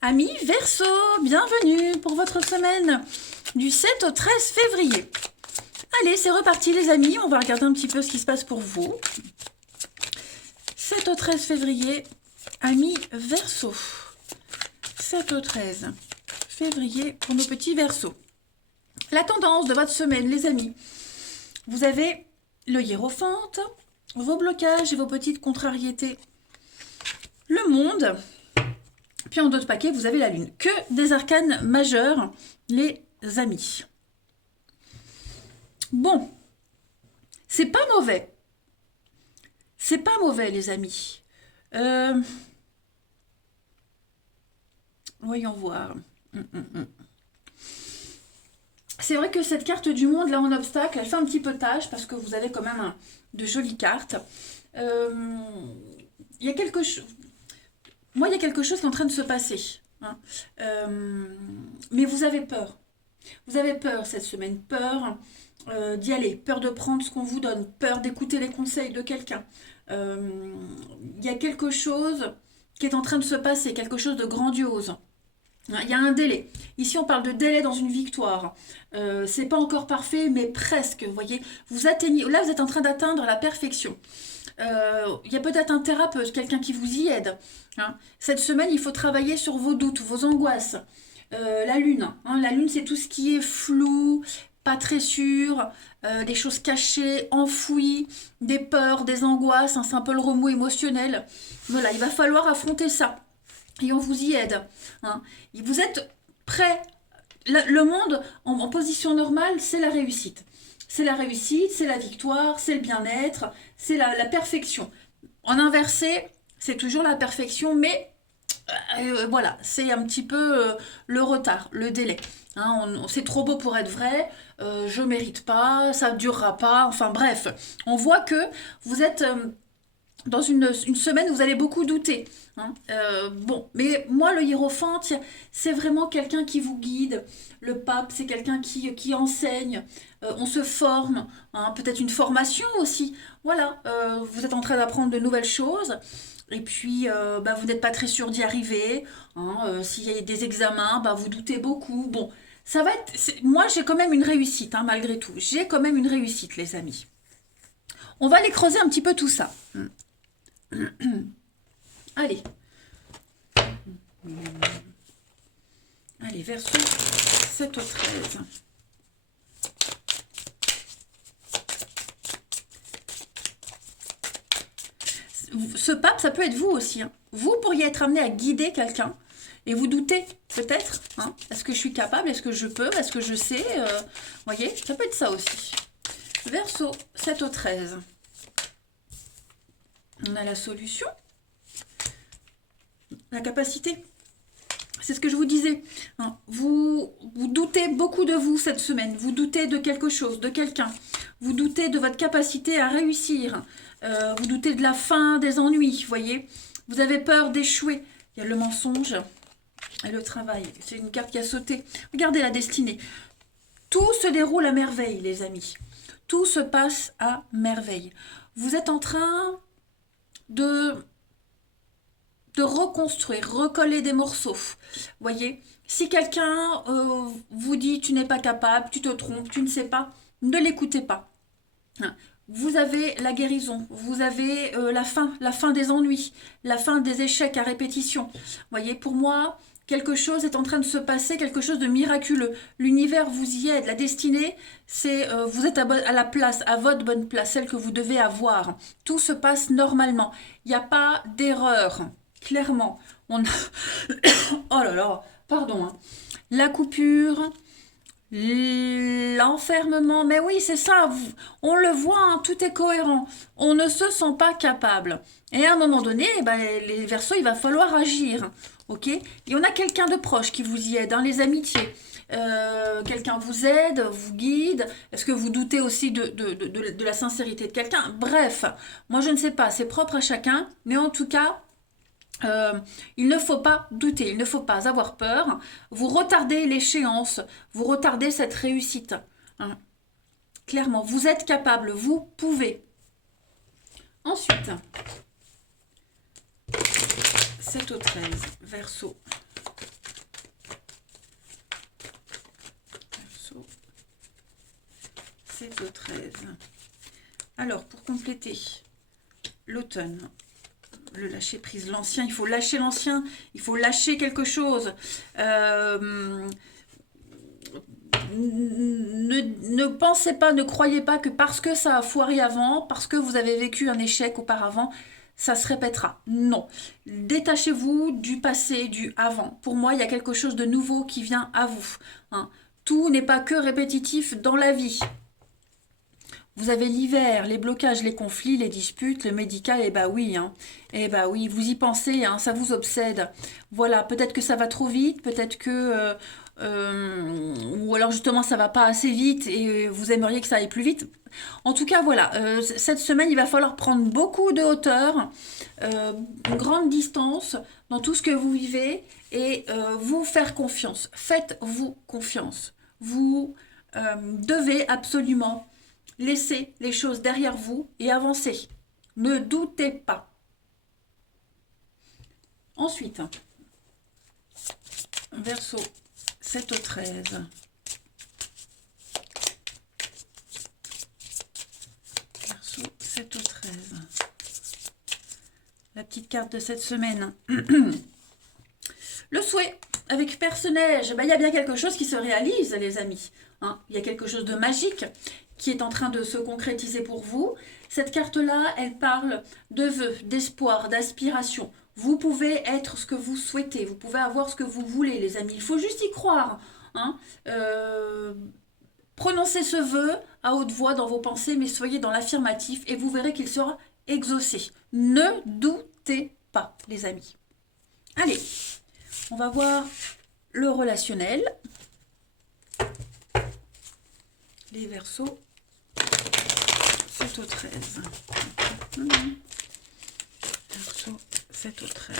Amis Verseau, bienvenue pour votre semaine du 7 au 13 février. Allez, c'est reparti les amis, on va regarder un petit peu ce qui se passe pour vous. 7 au 13 février, amis Verseau. 7 au 13 février pour nos petits Verseaux. La tendance de votre semaine, les amis. Vous avez le hiérophante, vos blocages et vos petites contrariétés. Le monde. Puis en d'autres paquets, vous avez la lune. Que des arcanes majeurs, les amis. Bon, c'est pas mauvais. C'est pas mauvais, les amis. Voyons voir. C'est vrai que cette carte du monde, là, en obstacle, elle fait un petit peu tâche parce que vous avez quand même de jolies cartes. Il y a quelque chose... Moi, il y a quelque chose qui est en train de se passer. Hein. Mais vous avez peur. Vous avez peur cette semaine. Peur d'y aller. Peur de prendre ce qu'on vous donne. Peur d'écouter les conseils de quelqu'un. Il y a quelque chose qui est en train de se passer. Quelque chose de grandiose. Il y a un délai. Ici, on parle de délai dans une victoire. C'est pas encore parfait, mais presque. Vous voyez, vous atteignez. Là, vous êtes en train d'atteindre la perfection. Il y a peut-être un thérapeute, quelqu'un qui vous y aide. Hein. Cette semaine, il faut travailler sur vos doutes, vos angoisses. La lune, hein, la lune, c'est tout ce qui est flou, pas très sûr, des choses cachées, enfouies, des peurs, des angoisses, hein, c'est un peu le remous émotionnel. Voilà, il va falloir affronter ça. Et on vous y aide. Hein. Vous êtes prêts. Le monde, en position normale, c'est la réussite. C'est la réussite, c'est la victoire, c'est le bien-être, c'est la perfection. En inversé, c'est toujours la perfection, mais voilà, c'est un petit peu le retard, le délai. Hein, c'est trop beau pour être vrai, je mérite pas, ça ne durera pas, enfin bref. On voit que vous êtes dans une semaine où vous allez beaucoup douter. Hein. Bon, mais moi, le hiérophante, c'est vraiment quelqu'un qui vous guide. Le pape, c'est quelqu'un qui enseigne. On se forme, hein, peut-être une formation aussi. Voilà, vous êtes en train d'apprendre de nouvelles choses. Et puis, vous n'êtes pas très sûr d'y arriver. Hein, s'il y a des examens, vous doutez beaucoup. Bon, ça va être... Moi, j'ai quand même une réussite, hein, malgré tout. J'ai quand même une réussite, les amis. On va aller creuser un petit peu tout ça. Allez. Allez, verso 7 au 13. Ce pape, ça peut être vous aussi. Hein. Vous pourriez être amené à guider quelqu'un et vous doutez peut-être. Hein. Est-ce que je suis capable? Est-ce que je peux? Est-ce que je sais? Voyez, ça peut être ça aussi. Verso 7 au 13. On a la solution. La capacité. C'est ce que je vous disais. Hein. Vous doutez beaucoup de vous cette semaine. Vous doutez de quelque chose, de quelqu'un. Vous doutez de votre capacité à réussir. Vous doutez de la fin, des ennuis, voyez. Vous avez peur d'échouer. Il y a le mensonge et le travail. C'est une carte qui a sauté. Regardez la destinée. Tout se déroule à merveille, les amis. Tout se passe à merveille. Vous êtes en train de reconstruire, recoller des morceaux. Voyez, si quelqu'un vous dit tu n'es pas capable, tu te trompes, tu ne sais pas, ne l'écoutez pas. Hein. Vous avez la guérison, vous avez la fin des ennuis, la fin des échecs à répétition. Voyez, pour moi, quelque chose est en train de se passer, quelque chose de miraculeux. L'univers vous y aide, la destinée, c'est vous êtes à la place, à votre bonne place, celle que vous devez avoir. Tout se passe normalement. Il n'y a pas d'erreur. Clairement, on oh là là, pardon. Hein. La coupure, l'enfermement, mais oui, c'est ça. On le voit, hein, tout est cohérent. On ne se sent pas capable. Et à un moment donné, les Verseaux, il va falloir agir. Ok? Et on a quelqu'un de proche qui vous y aide, hein, les amitiés. Quelqu'un vous aide, vous guide. Est-ce que vous doutez aussi de la sincérité de quelqu'un? Bref, moi je ne sais pas, c'est propre à chacun. Mais en tout cas, il ne faut pas douter, il ne faut pas avoir peur. Vous retardez l'échéance, vous retardez cette réussite. Hein. Clairement, vous êtes capable, vous pouvez. Ensuite, 7 au 13, Verseau. 7 au 13. Alors, pour compléter, l'automne, le lâcher prise, l'ancien, il faut lâcher l'ancien, il faut lâcher quelque chose. Ne pensez pas, ne croyez pas que parce que ça a foiré avant, parce que vous avez vécu un échec auparavant, ça se répétera. Non. Détachez-vous du passé, du avant. Pour moi, il y a quelque chose de nouveau qui vient à vous. Hein. Tout n'est pas que répétitif dans la vie. Vous avez l'hiver, les blocages, les conflits, les disputes, le médical, et bah oui, hein. Et bah oui, vous y pensez, hein, ça vous obsède. Voilà, peut-être que ça va trop vite, peut-être que... ou alors justement ça va pas assez vite et vous aimeriez que ça aille plus vite. En tout cas, voilà, cette semaine, il va falloir prendre beaucoup de hauteur, une grande distance dans tout ce que vous vivez et vous faire confiance. Faites-vous confiance. Vous devez absolument laisser les choses derrière vous et avancer. Ne doutez pas. Ensuite, Verseau, 7 au 13. Verseau, 7 au 13. La petite carte de cette semaine. Le souhait. Avec Perce-Neige, il y a bien quelque chose qui se réalise, les amis. Hein, il y a quelque chose de magique qui est en train de se concrétiser pour vous. Cette carte-là, elle parle de vœux, d'espoir, d'aspiration. Vous pouvez être ce que vous souhaitez, vous pouvez avoir ce que vous voulez, les amis. Il faut juste y croire. Hein. Prononcez ce vœu à haute voix dans vos pensées, mais soyez dans l'affirmatif et vous verrez qu'il sera exaucé. Ne doutez pas, les amis. Allez, on va voir le relationnel. Les Verseaux, 7 au 13. Verseau, 7 au 13.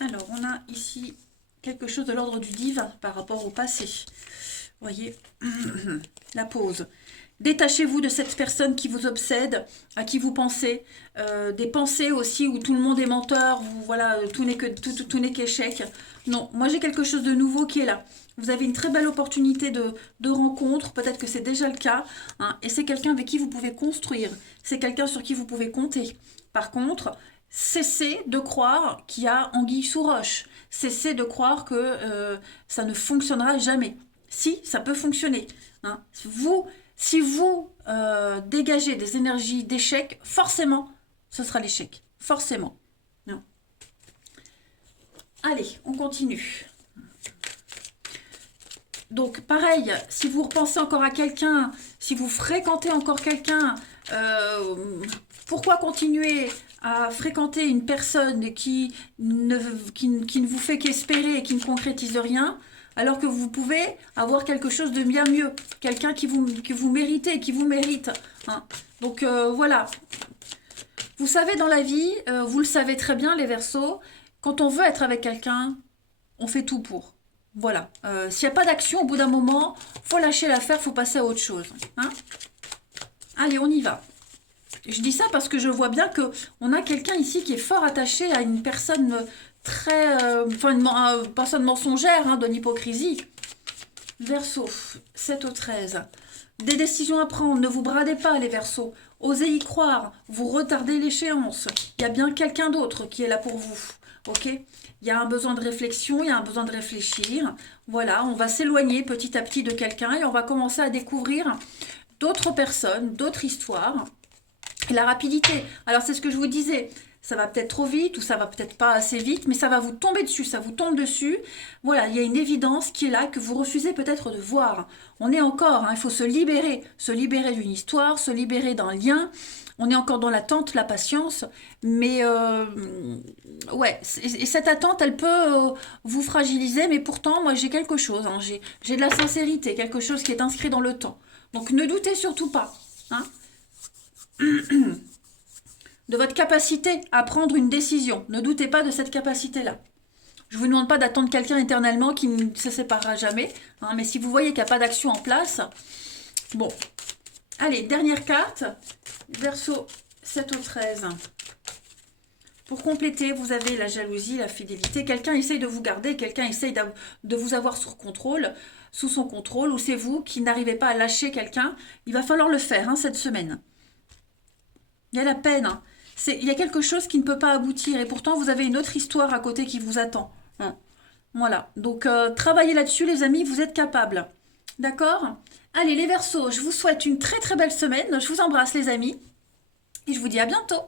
Alors, on a ici quelque chose de l'ordre du divin par rapport au passé. Vous voyez, la pause. Détachez-vous de cette personne qui vous obsède, à qui vous pensez, des pensées aussi où tout le monde est menteur, où, voilà, tout n'est qu'échec. Non, moi j'ai quelque chose de nouveau qui est là. Vous avez une très belle opportunité de rencontre, peut-être que c'est déjà le cas, hein, et c'est quelqu'un avec qui vous pouvez construire, c'est quelqu'un sur qui vous pouvez compter. Par contre, cessez de croire qu'il y a anguille sous roche, cessez de croire que ça ne fonctionnera jamais. Si, ça peut fonctionner. Hein. Si vous dégagez des énergies d'échec, forcément, ce sera l'échec. Forcément. Non. Allez, on continue. Donc, pareil, si vous repensez encore à quelqu'un, si vous fréquentez encore quelqu'un, pourquoi continuer à fréquenter une personne qui ne vous fait qu'espérer et qui ne concrétise rien, alors que vous pouvez avoir quelque chose de bien mieux, quelqu'un que vous méritez, qui vous mérite. Hein. Donc voilà, vous savez dans la vie, vous le savez très bien les Verseaux, quand on veut être avec quelqu'un, on fait tout pour. Voilà, s'il n'y a pas d'action au bout d'un moment, faut lâcher l'affaire, faut passer à autre chose. Hein. Allez, on y va. Je dis ça parce que je vois bien qu'on a quelqu'un ici qui est fort attaché à une personne très... une personne mensongère, hein, de l'hypocrisie. Verseau, 7 au 13. Des décisions à prendre, ne vous bradez pas les Verseaux. Osez y croire, vous retardez l'échéance. Il y a bien quelqu'un d'autre qui est là pour vous. Ok ? Il y a un besoin de réflexion, il y a un besoin de réfléchir. Voilà, on va s'éloigner petit à petit de quelqu'un et on va commencer à découvrir d'autres personnes, d'autres histoires. Et la rapidité, alors c'est ce que je vous disais, ça va peut-être trop vite ou ça va peut-être pas assez vite, mais ça va vous tomber dessus, ça vous tombe dessus. Voilà, il y a une évidence qui est là que vous refusez peut-être de voir. On est encore, hein, il faut se libérer d'une histoire, se libérer d'un lien. On est encore dans l'attente, la patience, mais ouais, et cette attente, elle peut vous fragiliser, mais pourtant, moi j'ai quelque chose, hein, j'ai de la sincérité, quelque chose qui est inscrit dans le temps. Donc ne doutez surtout pas, hein, de votre capacité à prendre une décision. Ne doutez pas de cette capacité-là. Je ne vous demande pas d'attendre quelqu'un éternellement qui ne se séparera jamais, hein, mais si vous voyez qu'il n'y a pas d'action en place, bon. Allez, dernière carte, Verseau 7 au 13. Pour compléter, vous avez la jalousie, la fidélité. Quelqu'un essaye de vous garder, quelqu'un essaye de vous avoir sous son contrôle, ou c'est vous qui n'arrivez pas à lâcher quelqu'un. Il va falloir le faire hein, cette semaine. Il y a la peine. Hein. Il y a quelque chose qui ne peut pas aboutir, et pourtant vous avez une autre histoire à côté qui vous attend. Hein. Voilà, donc travaillez là-dessus les amis, vous êtes capables. D'accord? Allez les Verseaux, je vous souhaite une très très belle semaine. Je vous embrasse les amis, et je vous dis à bientôt.